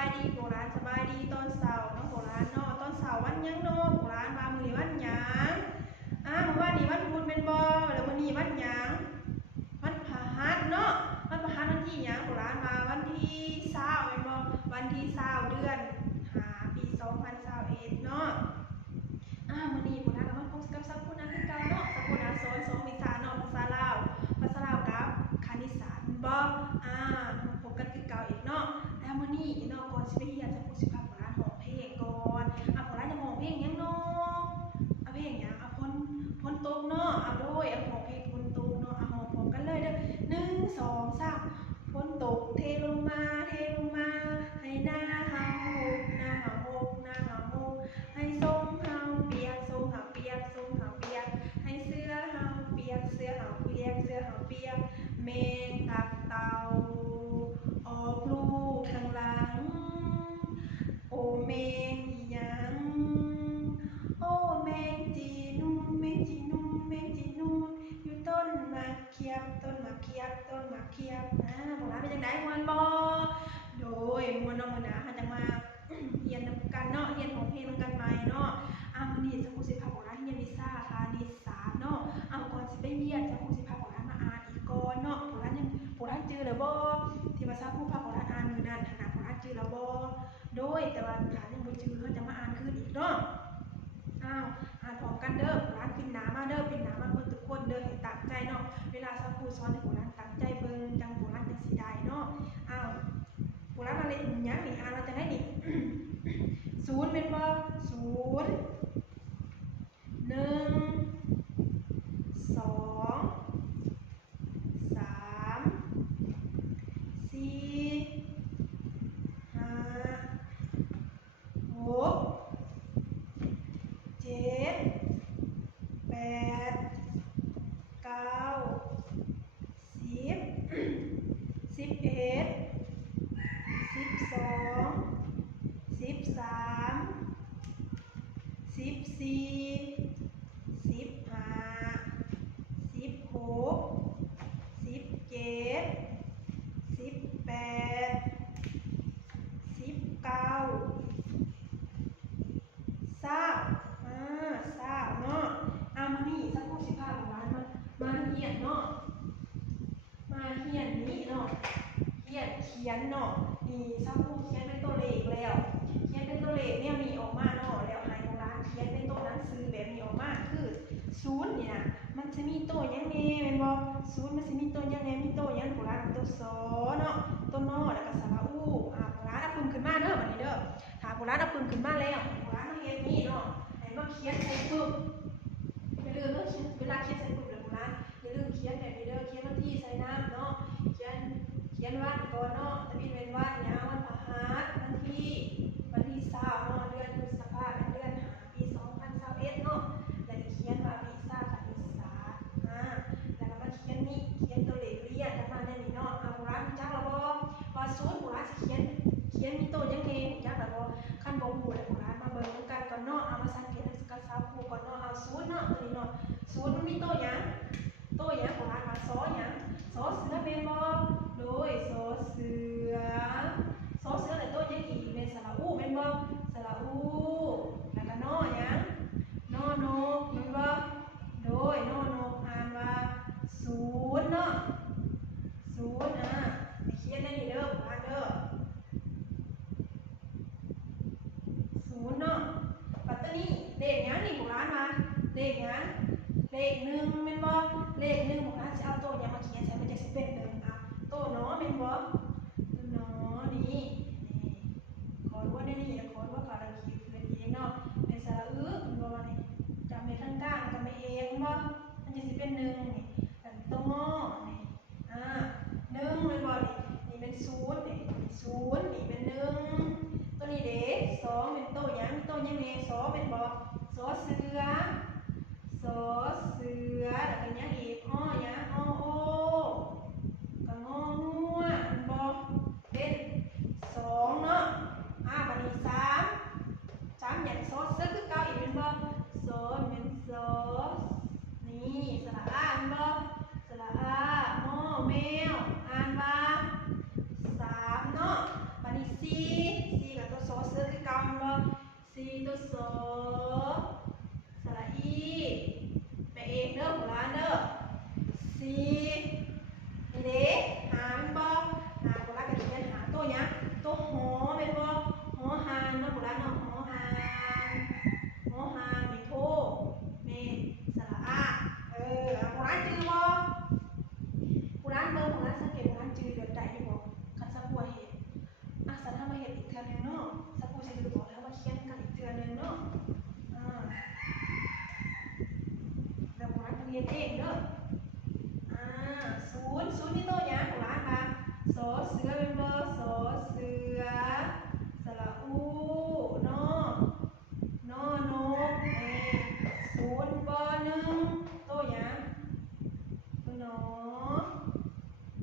ายดีโบราณสบายดีตอนเสาร์เนาะโบราณเนาะตอนเสาร์วันยังเนาะโบราณมามื้อนี้วันหยังเมื่อวานนี้วันพุธเป็นบ่แล้วมื้อนี้วันหยังวันพฤหัสเนาะวันพฤหัสวันที่หยังโบราณมาวันที่20เป็นบ่วันที่20เดือน5ปี2021เนาะมื้อนี้โบราณก็มาพบกับสักคุณาคือเก่าเนาะสักคุณาสอน2วิชาเนาะภาษาลาวกับคณิตศาสตร์บ่มาพบกันคือเก่าอีกเนาะแล้วมื้อนี้เนาะก่อนสิไปเรียนจะพูดสิพาโบราณร้องเพลงก่อนโบราณจะร้องเพลงหยังเนาะเพลงหยังพ้นตกเนาะโดยร้องเพลงพ้นตกเนาะร้องพร้อมกันเลยเด้อ1 2 3พ้นตกเทลงมาให้หน้าเฮาหน้าเฮาหกหน้าเฮาหกให้ทรงเฮาเปียกทรงเฮาเปียกทรงเฮาเปียกให้เสื้อเฮาเปียกเสื้อเฮาเปียกเสื้อเฮาเปียกแมงตับเต่าออกลูกทางหลังโอแมงอีหยังโอแมงจีนูนแมงจีนูนแมงจีนูนอยู่ต้นมะเขียบต้นมะเขียบต้นมะเขียบโบราณเป็นจังได๋ม่วนบ่โดยม่วนเนาะมื้อหน้าเฮาจะมาเรียนนำกันเนาะเรียนร้องเพลงนำกันใหม่เนาะมื้อนี้จะครูสิพาโบราณเรียนวิชาคณิตศาสตร์เนาะก่อนสิไปเรียนจะครูสิพาโบราณมาอ่านอีกก่อนเนาะโบราณจื้อแล้วบ่ที่ว่าซาผู้พาโบราณอ่านมื้อนั้นน่ะโบราณจื้อแล้วบ่โดยแต่ว่าถ้ายังบ่จื้อเฮาจะมาอ่านคืนอีกเนาะอ่านพร้อมกันเด้อโบราณปิ่นหน้ามาเด้อปิ่นหน้ามาเพิ่นทุกคนเด้อให้ตั้งใจเนาะเวลาซาผู้สอนให้โบราณตั้งใจเบิ่งจังโบราณจังสิได้เนาะโบราณอะไรอีกหยังนี่เราจะได้นี่0เป็นบ่0 1 2 3 4 5 6 7 8 9 10 11 12 13 14 15 16 17 18 19 20เนาะมื้อนี้สักครู่สิพาโบราณมาเรียนเนาะมาเรียนนี้เนาะเขียนเนาะนี่สักครู่เขียนเป็นตัวเลขแล้วเขียนเป็นตัวเลขเนี่ยมีออกมาเนาะแล้วให้โบราณเขียนเป็นตัวหนังสือแบบนี้ออกมาคือ0นี่นะมันจะมีตัวหยังแน่แม่นบ่0มันสิมีตัวหยังแน่มีตัวหยังโบราณตัวสเนาะตัวนอแล้วก็สระอูโบราณเอาปึ้มขึ้นมาเด้อบัดนี้เด้อถ้าโบราณเอาปึ้มขึ้นมาแล้วโบราณเฮ็ดนี่เนาะให้มาเขียนใส่ปึ้มอย่าลืมเนาะเวลาเขียนใส่ปึ้มแล้วโบราณอย่าลืมเขียนแบบนี้เด้อเขียนวันที่ใส่น้ำเนาะเขียนวันก่อนเนาะตะบินเว้นวันหยังวันพฤหัสวันที่20เนาะเดือนพฤษภาคมเดือน5ปี2021เนาะแล้วก็เขียนว่าวิชาคณิตศาสตร์แล้วก็มาเขียนนี่เขียนตัวเลขเรียงกันมาในนี้เนาะโบราณรู้จักแล้วบ่ว่า0โบราณสิเขียนมีตัวหยังแน่รู้จักแล้วบ่คันบ่ฮู้แล้วโบราณมาเบิ่งนำกันก่อนเนาะมาสังเกตกับสาวครูก่อนเนาะ0เนาะตัวนี้เนาะ0มันมีตัวหยังโบราณว่าสอหยังสอเสือแม่นบ่โดยสอเสือแล้วตัวหยังอีกแม่นสระอูแม่นบ่สระอูแล้วก็นอหยังนอนกแม่นบ่โดยนอนกอ่านว่า0เนาะ0ไปเขียนในนี้เด้อโบราณเด้อ0เนาะปัตตานีเลขหยังนี่โบราณว่าเลขหยังเลข1แม่นบ่เลข1โบราณสิเอาตัวหยังมาเขียนใส่มันจะสิเป็น1ตัวหนอแม่นบ่ตัวหนอนี่ขอรู้ว่าในนี้นะขอรู้ว่าเขาเขียนเองเนาะเป็นสระอึแม่นบ่นี่จำเป็นทางกลางจำเป็นเองบ่มันจะสิเป็น1นี่ตัวงอนี่1แม่นบ่นี่เป็น0นี่0นี่เป็น1ตัวนี้เด้2เป็นตัวหยังตัวหยังแน่2เป็นบ่สอเสือแล้วก็หยังอีกหยังโอก็งองัวแม่นบ่เป็น2เนาะบัดนี้3หยังสอเสือคือเก่าอีกแม่นบ่สอเป็นสอนี่สระอาแม่นบ่สระอามอแมวอ่านว่า3เนาะบัดนี้4 สอสระอีแม่เอกเด้อของร้านเด้อสี่เด็กหาเป็นบ่หาของร้านก็จะเป็นหาตัวเนี้ยตัวหอเป็นบ่หอหานเนาะของร้านเนาะหอหานไม่โทเมสระอาของร้านจือบ่ของร้านเบิ่งของร้านสังเกตของร้านจือเดือดใดอยู่บ่คันสักบัวเห็ดสันทำมาเห็ดอีกเทื่อนึงเนาะสักบัวสิดูบอกแล้วว่าเขียนกันอีกเทื่อนึงเนาะแล้วของร้านต้องเฮ็ดเองเด้อศูนย์นี่โตหยังของร้านค่ะสอเสือเป็นบ่สอเสือสระอูนอนอนกศูนย์บ่หนึ่งโตหยังตัวนอ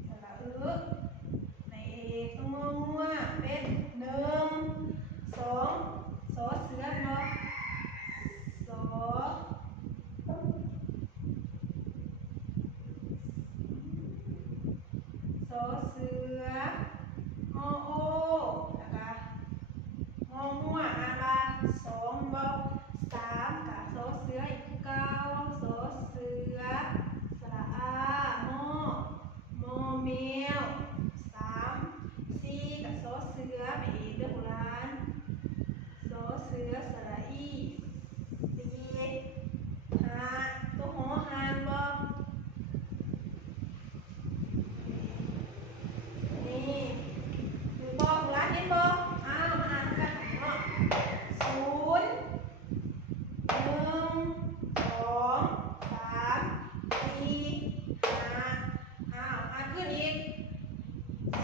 สระในเอกต้องงองัวเป็นหนึ่งสองสอเสือเนาะสอสอเสืองอโอแล้วก็งองัวละสองบ่สามกับสอเสืออีกเก้าสอเสือสระอามอแมวสามสี่กับสอเสือแม่เอกเด้อโบราณสอเสือสระอีสี่ห้าตัวหอหานบ่นี่คือบ่โบราณเห็นบ่มาอ่านกันเนาะศูนย์หนึ่งสองสามสี่ห้าอ่านขึ้นอีก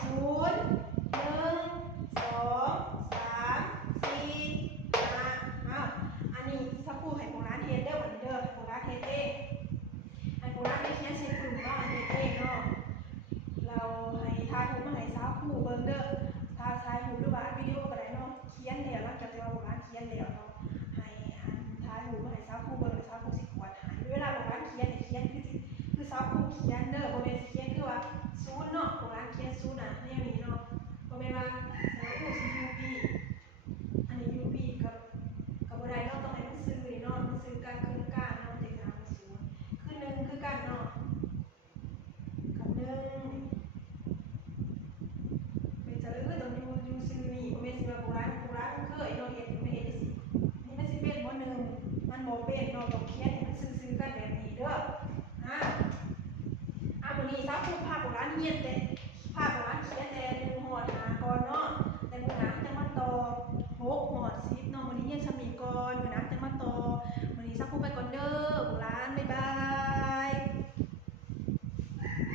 ศูนย์หนึ่งสองสามสี่ห้าอันนี้สักครู่ให้โบราณเฮ็ดเด้อวันนี้เด้อให้โบราณเฮ็ดเองให้โบราณเฮ็ดเนี่ยใช้กลุ่มเนาะเฮ็ดเองเนาะเราให้ทายผมมาให้สาวครู่เบิ่งเด้อ